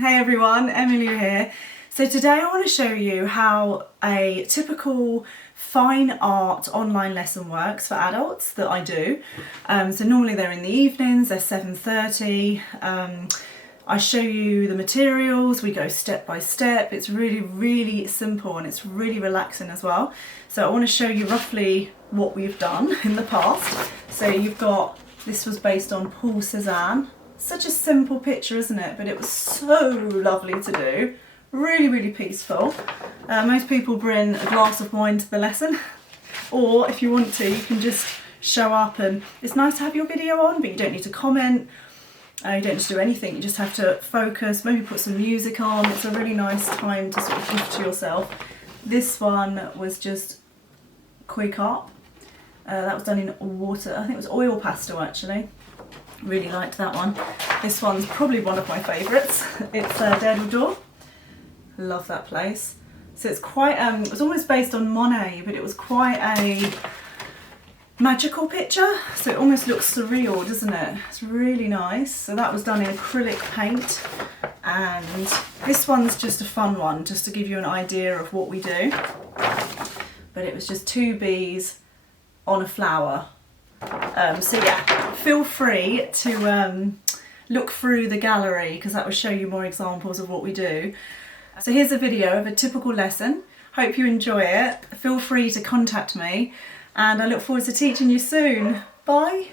Hey everyone, Emily here. So today I want to show you how a typical fine art online lesson works for adults that I do. So normally they're in the evenings, they're 7:30. I show you the materials, we go step by step. It's really simple and it's really relaxing as well. So I want to show you roughly what we've done in the past. So you've got, this was based on Paul Cézanne. Such a simple picture, isn't it? But it was so lovely to do. Really peaceful. Most people bring a glass of wine to the lesson, or if you want to, you can just show up, and it's nice to have your video on, but you don't need to comment. You don't need to do anything, you just have to focus, maybe put some music on. It's a really nice time to sort of gift to yourself. This one was just quick up. That was done in water, I think it was oil pastel actually. Really liked that one. This one's probably one of my favourites. It's Door. Love that place. So it's quite, it was almost based on Monet, but it was quite a magical picture. So it almost looks surreal, doesn't it? It's really nice. So that was done in acrylic paint. And this one's just a fun one, just to give you an idea of what we do. But it was just 2 bees on a flower. So yeah, feel free to look through the gallery because that will show you more examples of what we do. So here's a video of a typical lesson. Hope you enjoy it. Feel free to contact me and I look forward to teaching you soon. Bye!